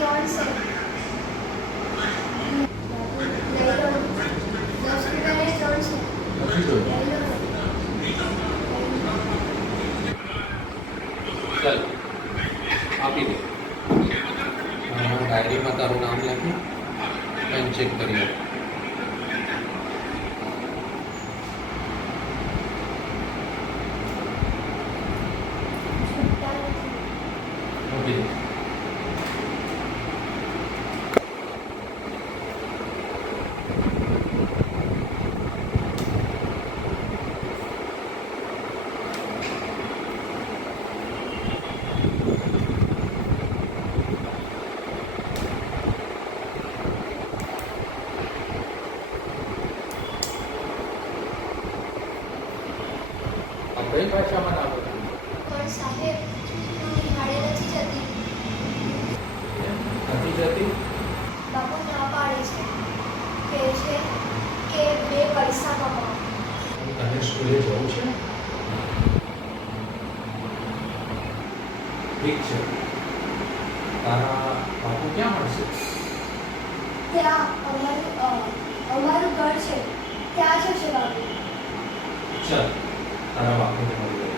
ત્રણ છે. લઈ લો. 10 રૂપિયાની ત્રણ છે. નથી જોયું. લઈ લો. ચાલ આપી દે. ડાયરીમાં તારું નામ લખી પેન ચેક કરી લે. છૂટા નથી. આપી દે. કઈ ભાષામાં નામ લખ્યું? પણ સાહેબ હું નિહાળે નથી જતી. નથી જતી? બાપુ ના પાડે છે. કહે છે કે 2 પૈસા કમાઓ. તને સ્કૂલે જવું છે? ઠીક છે. તારા બાપુ ક્યાં મળશે? ત્યાં અમારું ઘર છે. ત્યાં જશે બાપુ. ચાલ તારા બાપુને મળી લે.